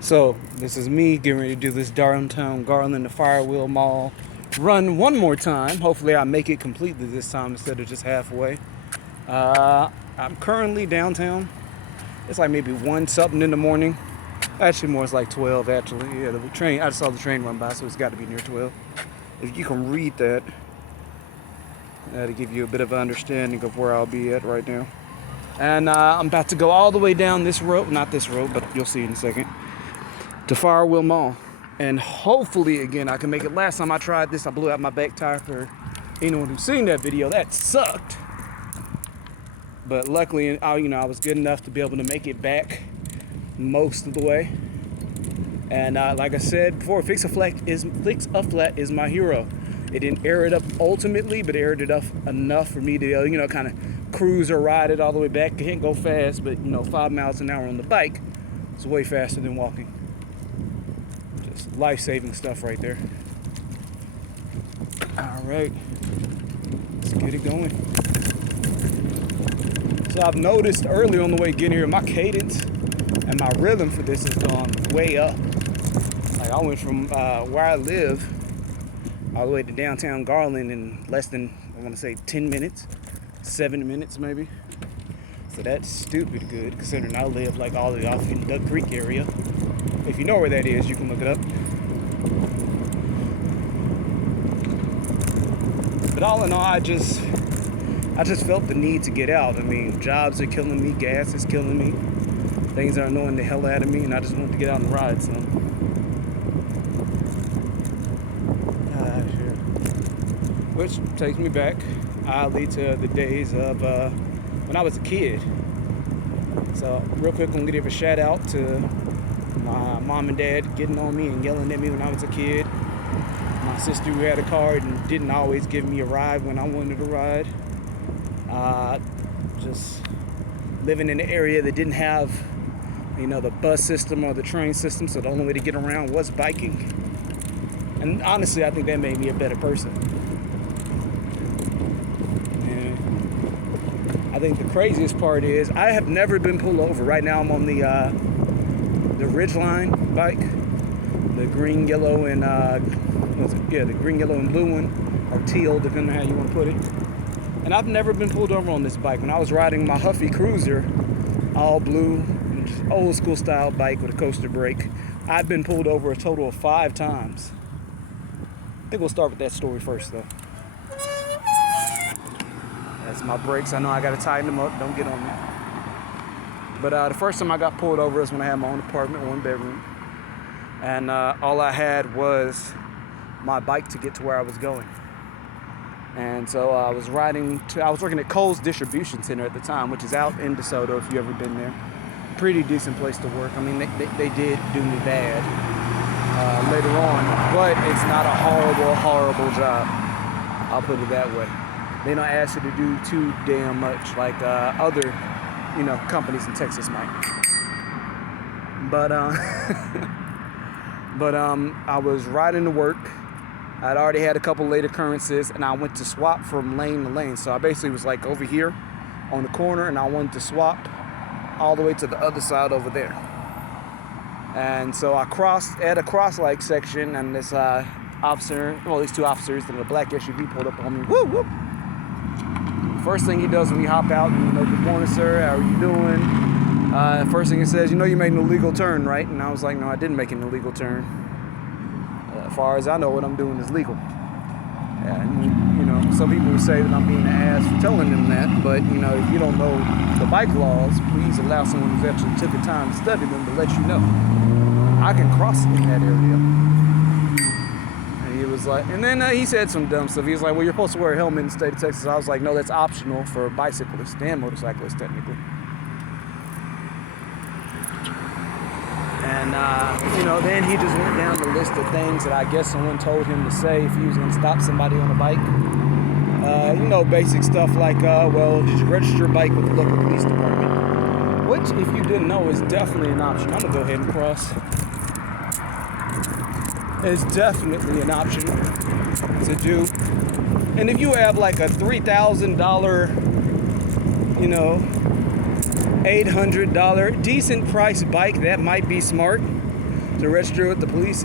So this is me getting ready to do this downtown Garland to Firewheel Mall run one more time. Hopefully I make it completely this time instead of just halfway. I'm currently downtown. It's like maybe 1 something in the morning. Actually more, it's like 12 actually. Yeah, the train, I just saw the train run by, so it's got to be near 12. If you can read that, to give you a bit of an understanding of where I'll be at right now. And I'm about to go all the way down this road, not this road, but you'll see in a second, to Firewheel Mall. And hopefully, again, I can make it. Last time I tried this, I blew out my back tire. For anyone who's seen that video, that sucked. But luckily, I was good enough to be able to make it back most of the way. And like I said before, Fix a Flat is my hero. It didn't air it up ultimately, but it aired it up enough for me to, kind of cruise or ride it all the way back. I can't go fast, but 5 miles an hour on the bike is way faster than walking. Just life-saving stuff right there. All right, let's get it going. So I've noticed early on the way getting here, my cadence and my rhythm for this has gone way up. Like I went from where I live all the way to downtown Garland in less than, I want to say 10 minutes, 7 minutes maybe. So that's stupid good considering I live like all the way off in Duck Creek area. If you know where that is, you can look it up. But all in all, I just felt the need to get out. I mean, jobs are killing me, gas is killing me, things are annoying the hell out of me, and I just wanted to get out and ride some. Which takes me back, oddly, to the days of when I was a kid. So real quick, I'm gonna give a shout out to my mom and dad getting on me and yelling at me when I was a kid. My sister who had a car and didn't always give me a ride when I wanted to ride. Just living in an area that didn't have, the bus system or the train system, so the only way to get around was biking. And honestly, I think that made me a better person. I think the craziest part is I have never been pulled over. Right now I'm on the Ridgeline bike, the green, yellow, and the green, yellow, and blue one, or teal, depending on how you want to put it. And I've never been pulled over on this bike. When I was riding my Huffy Cruiser, all blue, old school style bike with a coaster brake, I've been pulled over a total of 5 times. I think we'll start with that story first, though. That's my brakes. I know I gotta tighten them up. Don't get on me. But the first time I got pulled over is when I had my own apartment, 1 bedroom, and all I had was my bike to get to where I was going. And so I was working at Kohl's Distribution Center at the time, which is out in DeSoto if you've ever been there. Pretty decent place to work. I mean, they did do me bad later on, but it's not a horrible job. I'll put it that way. They don't ask you to do too damn much like other, companies in Texas might. But I was riding to work. I'd already had a couple late occurrences, and I went to swap from lane to lane. So I basically was like over here on the corner, and I wanted to swap all the way to the other side over there. And so I crossed at a cross-like section, and this these 2 officers and a black SUV pulled up on me. Woo, woo. First thing he does when we hop out, and good morning, sir, how are you doing? First thing he says, you made an illegal turn, right? And I was like, no, I didn't make an illegal turn. As far as I know, what I'm doing is legal. And, some people would say that I'm being an ass for telling them that, but, if you don't know the bike laws, please allow someone who's actually took the time to study them to let you know. I can cross in that area. He was like, and then he said some dumb stuff. He was like, well, you're supposed to wear a helmet in the state of Texas. I was like, no, that's optional for bicyclists and motorcyclists, technically. And, then he just went down the list of things that I guess someone told him to say if he was going to stop somebody on a bike. Basic stuff like, well, did you register your bike with the local police department? Which, if you didn't know, is definitely an option. I'm going to go ahead and cross. It's definitely an option to do. And if you have like a $3,000, $800 decent price bike, that might be smart. to register with the police,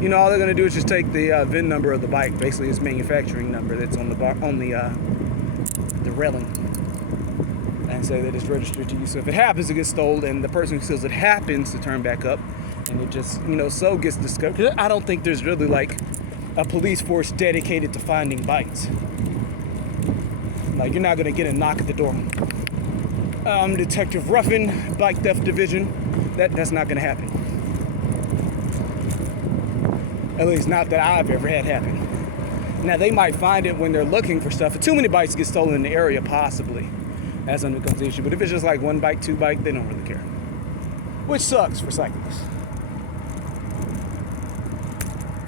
you know, all they're gonna do is just take the VIN number of the bike, basically its manufacturing number that's on the the railing, and say that it's registered to you. So if it happens to get stolen and the person who steals it happens to turn back up, and it just, you know, so gets discovered. 'Cause I don't think there's really like a police force dedicated to finding bikes. Like, you're not gonna get a knock at the door. Detective Ruffin, Bike Theft Division. That's not gonna happen. At least not that I've ever had happen. Now, they might find it when they're looking for stuff. If too many bikes get stolen in the area, possibly, as an becomes the issue. But if it's just like one bike, two bike, they don't really care. Which sucks for cyclists.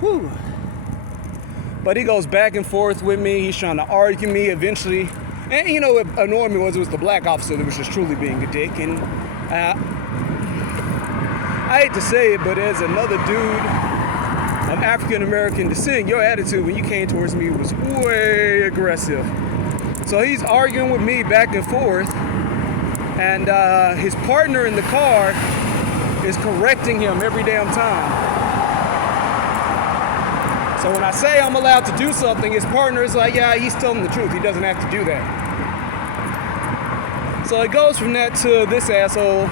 Whew. But he goes back and forth with me. He's trying to argue me eventually. And, you know, what annoyed me was it was the black officer that was just truly being a dick. And I hate to say it, but as another dude of African-American descent, your attitude when you came towards me was way aggressive. So he's arguing with me back and forth. And his partner in the car is correcting him every damn time. So when I say I'm allowed to do something, his partner is like, yeah, he's telling the truth. He doesn't have to do that. So it goes from that to this asshole,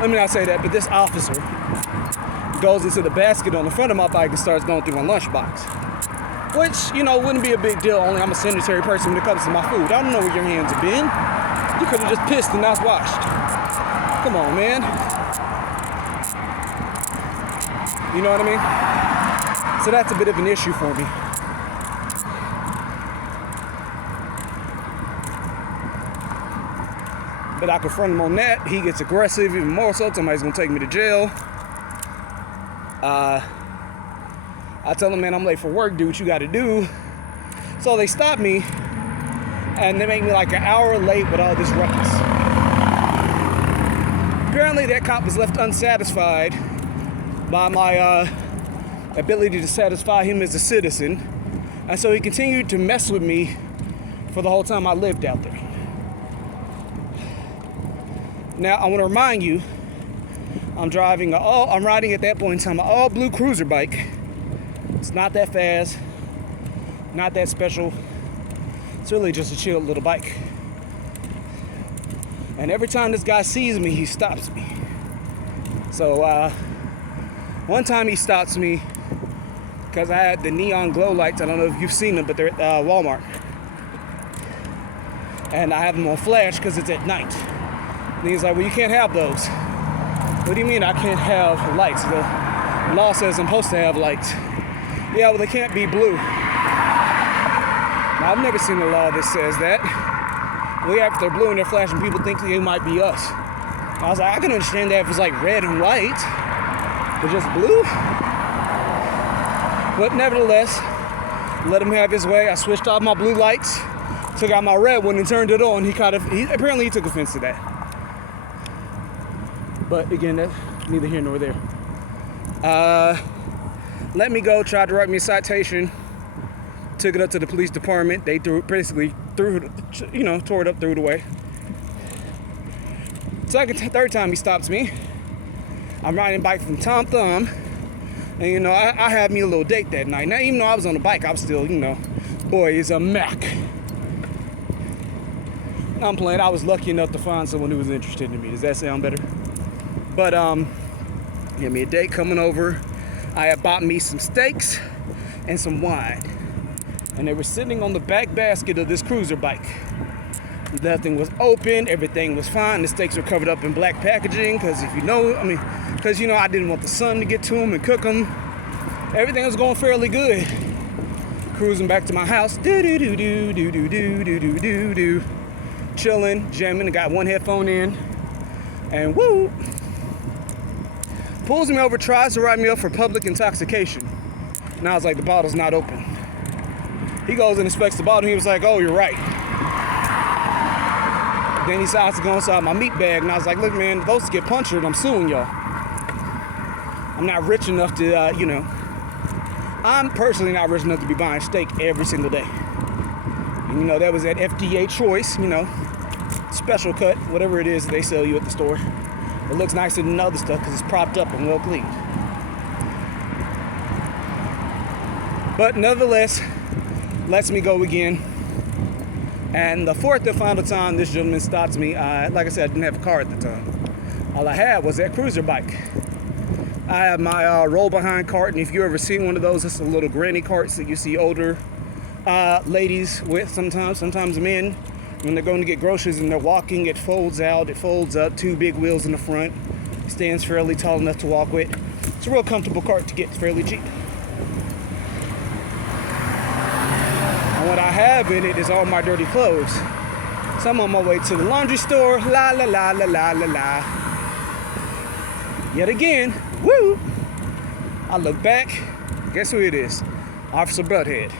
let me not say that, but this officer goes into the basket on the front of my bike and starts going through my lunchbox. Which, you know, wouldn't be a big deal, only I'm a sanitary person when it comes to my food. I don't know where your hands have been. You could have just pissed and not washed. Come on, man. You know what I mean? So that's a bit of an issue for me. But I confront him on that. He gets aggressive even more so. Somebody's gonna take me to jail. I tell him, man, I'm late for work. Do what you gotta do. So they stop me and they make me like an hour late with all this ruckus. Apparently that cop was left unsatisfied by my ability to satisfy him as a citizen, and so he continued to mess with me for the whole time I lived out there. Now I want to remind you, I'm riding at that point in time an all blue cruiser bike. It's not that fast, not that special. It's really just a chill little bike. And every time this guy sees me, he stops me. So one time he stops me because I had the neon glow lights. I don't know if you've seen them, but they're at Walmart. And I have them on flash because it's at night. And he's like, well, you can't have those. What do you mean I can't have lights? The law says I'm supposed to have lights. Yeah, well, they can't be blue. Now, I've never seen a law that says that. Well, yeah, if they're blue and they're flashing, people think they might be us. I was like, I can understand that if it's like red and white, but just blue? But nevertheless, let him have his way. I switched off my blue lights, took out my red one and turned it on. Apparently he took offense to that. But again, that's neither here nor there. Let me go, tried to write me a citation, took it up to the police department. They tore it up, threw it away. Third time he stops me. I'm riding a bike from Tom Thumb. And, you know, I had me a little date that night. Now, even though I was on the bike, I was still, you know, boy, is a Mac. I'm playing. I was lucky enough to find someone who was interested in me. Does that sound better? But, he had me a date coming over. I had bought me some steaks and some wine. And they were sitting on the back basket of this cruiser bike. Nothing was open. Everything was fine. The steaks were covered up in black packaging because I didn't want the sun to get to them and cook them. Everything was going fairly good. Cruising back to my house. Do-do-do-do-do-do-do-do-do-do. Chilling, jamming. I got one headphone in. And woo! Pulls me over, tries to write me up for public intoxication. And I was like, the bottle's not open. He goes and inspects the bottle. He was like, oh, you're right. Then he decides to go inside my meat bag. And I was like, look, man, if those get punctured, I'm suing y'all. I'm not rich enough to, I'm personally not rich enough to be buying steak every single day. And, you know, that was at FDA choice, you know, special cut, whatever it is that they sell you at the store. It looks nicer than other stuff because it's propped up and well cleaned. But nevertheless, lets me go again. And the fourth and final time this gentleman stops me, like I said, I didn't have a car at the time. All I had was that cruiser bike. I have my roll behind cart, and if you ever seen one of those, it's a little granny carts that you see older ladies with sometimes men, when they're going to get groceries and they're walking, it folds out, it folds up, 2 big wheels in the front, stands fairly tall enough to walk with. It's a real comfortable cart to get, it's fairly cheap. And what I have in it is all my dirty clothes. So I'm on my way to the laundry store, la la la la la la la. Yet again, woo! I look back, guess who it is? Officer Butthead.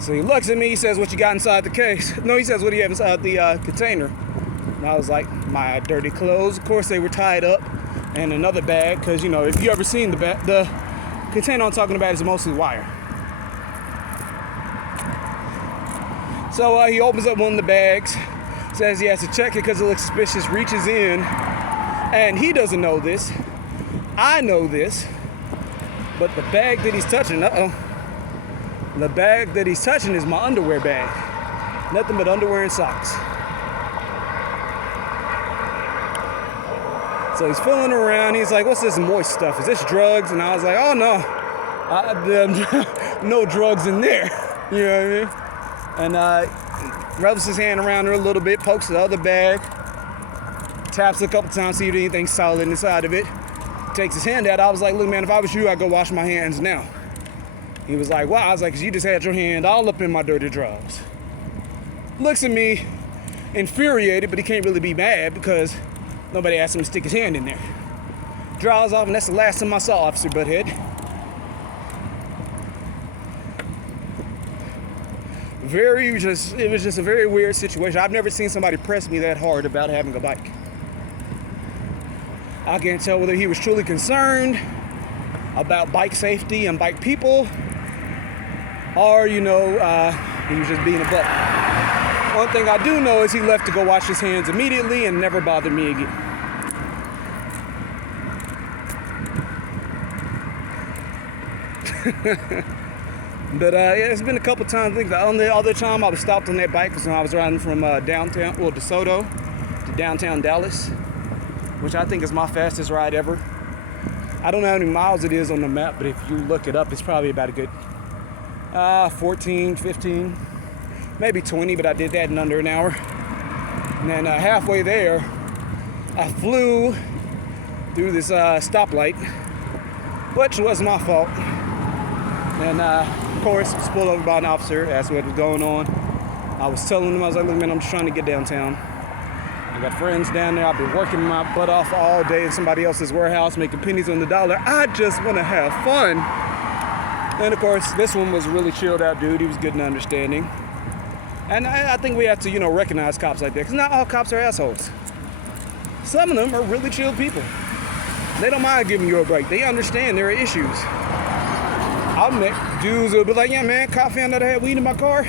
So he looks at me, he says, what you got inside the case? No, he says, what do you have inside the container? And I was like, my dirty clothes. Of course, they were tied up in another bag, because, you know, if you ever seen the container I'm talking about is mostly wire. So he opens up one of the bags, says he has to check it because it looks suspicious, reaches in, and he doesn't know this. I know this, but the bag that he's touching, the bag that he's touching is my underwear bag. Nothing but underwear and socks. So he's feeling around. He's like, what's this moist stuff? Is this drugs? And I was like, oh no, no drugs in there. You know what I mean? And rubs his hand around her a little bit, pokes the other bag, taps it a couple times, see if anything's solid inside of it. Takes his hand out. I was like, look, man, if I was you, I'd go wash my hands now. He was like, wow. I was like, 'cause you just had your hand all up in my dirty drawers. Looks at me, infuriated, but he can't really be mad because nobody asked him to stick his hand in there. Draws off, and that's the last time I saw Officer Butthead. It was just a very weird situation. I've never seen somebody press me that hard about having a bike. I can't tell whether he was truly concerned about bike safety and bike people, or, you know, he was just being a butt. One thing I do know is he left to go wash his hands immediately and never bothered me again. But yeah, it's been a couple times. I think the only other time I was stopped on that bike was when I was riding from downtown, well, DeSoto to downtown Dallas, which I think is my fastest ride ever. I don't know how many miles it is on the map, but if you look it up, it's probably about a good 14, 15, maybe 20, but I did that in under an hour. And then halfway there, I flew through this stoplight, which was my fault. And of course, was pulled over by an officer, asked what was going on. I was telling him, I was like, look, man, I'm just trying to get downtown. I got friends down there. I've been working my butt off all day in somebody else's warehouse, making pennies on the dollar. I just want to have fun. And of course, this one was a really chilled out dude. He was good and understanding. And I think we have to, you know, recognize cops like that, because not all cops are assholes. Some of them are really chill people. They don't mind giving you a break. They understand there are issues. I'll make dudes who'll be like, yeah, man, cop found out I had weed in my car.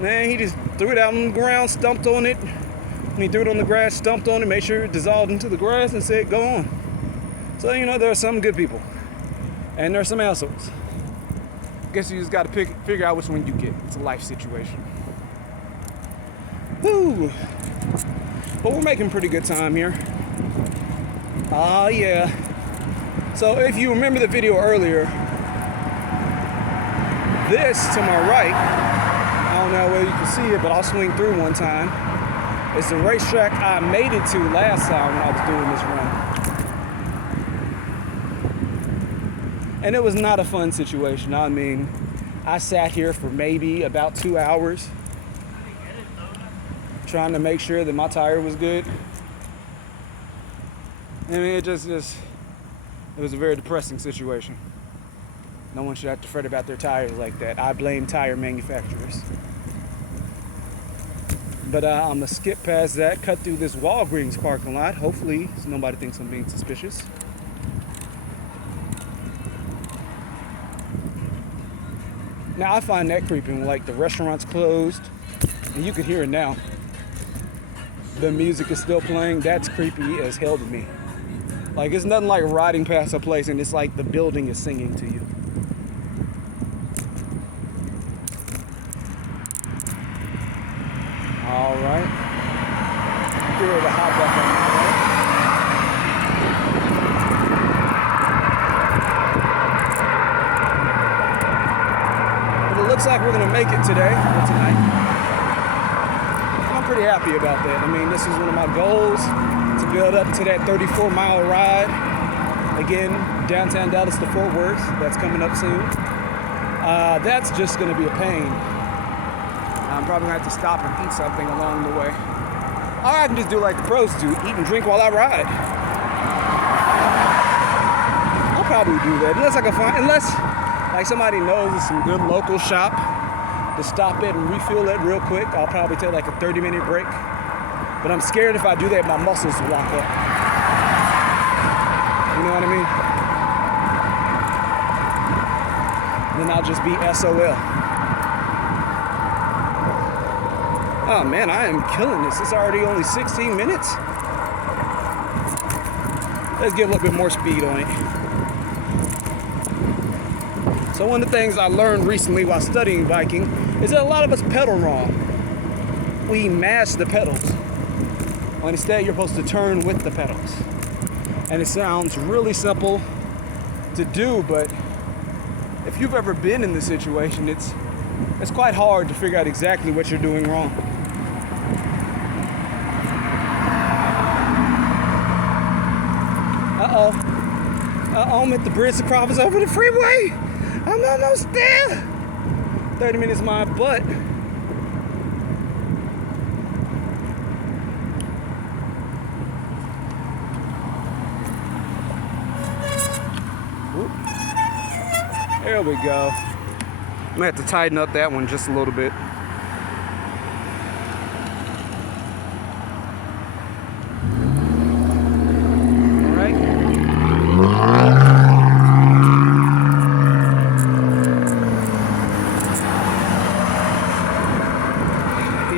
Man, he just threw it out on the ground, stumped on it. And he threw it on the grass, stumped on it, made sure it dissolved into the grass, and said, go on. So, you know, there are some good people. And there are some assholes. I guess you just got to figure out which one you get. It's a life situation. Woo! But we're making pretty good time here. Yeah. So if you remember the video earlier, this to my right, I don't know whether you can see it, but I'll swing through one time. It's the racetrack I made it to last time when I was doing this run. And it was not a fun situation. I mean, I sat here for maybe about 2 hours trying to make sure that my tire was good. I mean, it was a very depressing situation. No one should have to fret about their tires like that. I blame tire manufacturers. But I'm gonna skip past that, cut through this Walgreens parking lot. Hopefully, so nobody thinks I'm being suspicious. Now, I find that creeping, like the restaurant's closed, and you can hear it now. the music is still playing, that's creepy as hell to me. Like, it's nothing like riding past a place and it's like the building is singing to you. All right. Here to hop up on my way. But it looks like we're gonna make it today or tonight. I'm pretty happy about that. I mean, this is one of my goals, to build up to that 34-mile ride. Again, downtown Dallas to Fort Worth. That's coming up soon. That's just gonna be a pain. I'm probably gonna have to stop and eat something along the way. Or I can just do like the pros do, eat and drink while I ride. I'll probably do that, unless I can find, unless like somebody knows there's some good local shop to stop it and refuel it real quick. I'll probably take like a 30-minute break. But I'm scared if I do that, my muscles will lock up. You know what I mean? Then I'll just be SOL. Oh man, I am killing this. It's already only 16 minutes. Let's get a little bit more speed on it. So one of the things I learned recently while studying biking is that a lot of us pedal wrong. We mash the pedals, when instead you're supposed to turn with the pedals. And it sounds really simple to do, but if you've ever been in this situation, it's quite hard to figure out exactly what you're doing wrong. I'm at the bridge that crosses over the freeway. I'm almost there. 30 minutes my butt. Whoop. There we go. I'm gonna have to tighten up that one just a little bit.